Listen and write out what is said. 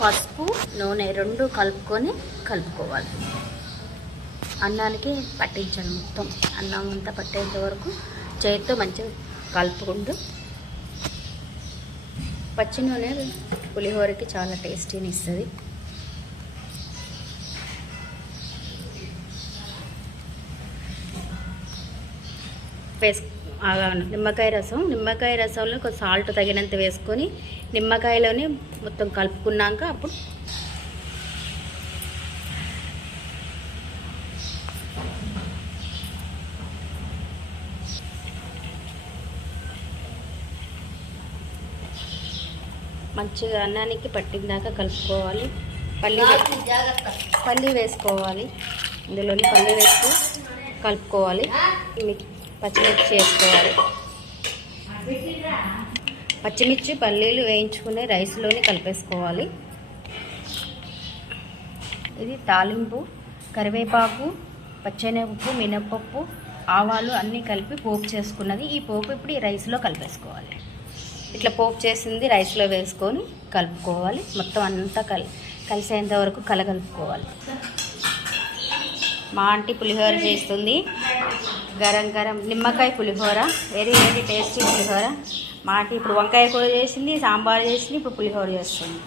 పసుపు నూనె రెండు కలుపుకొని కలుపుకోవాలి. అన్నానికి పట్టించాలి మొత్తం. అన్నం అంతా పట్టేంత వరకు చేతితో మంచిగా కలుపుకుంటూ పచ్చి నూనె పులిహోరకి చాలా టేస్టీని ఇస్తుంది. వేసు నిమ్మకాయ రసం. నిమ్మకాయ రసంలో కొంచెం సాల్ట్ తగినంత వేసుకొని నిమ్మకాయలోని మొత్తం కలుపుకున్నాక అప్పుడు మంచిగా అన్నానికి పట్టిందాక కలుపుకోవాలి. పల్లి పల్లి వేసుకోవాలి. ఇందులోని పల్లి వేసి కలుపుకోవాలి. పచ్చిమిర్చి వేసుకోవాలి పచ్చిమిర్చి పల్లీలు వేయించుకుని రైస్లోని కలిపేసుకోవాలి. ఇది తాలింపు కరివేపాకు పచ్చెనపప్పు మినప్పప్పు ఆవాలు అన్నీ కలిపి పోపు చేసుకున్నది. ఈ పోపు ఇప్పుడు ఈ రైస్లో కలిపేసుకోవాలి. ఇట్లా పోపు చేసింది రైస్లో వేసుకొని కలుపుకోవాలి. మొత్తం అంతా కలి కలిసేంత వరకు కలగలుపుకోవాలి. మా ఆంటీ పులిహోర చేస్తుంది. గరం గరం నిమ్మకాయ pulihora. Very very tasty pulihora. మాటి ఇప్పుడు వంకాయ కూర చేసింది సాంబార్ చేసింది ఇప్పుడు పులిహోర చేస్తుంది.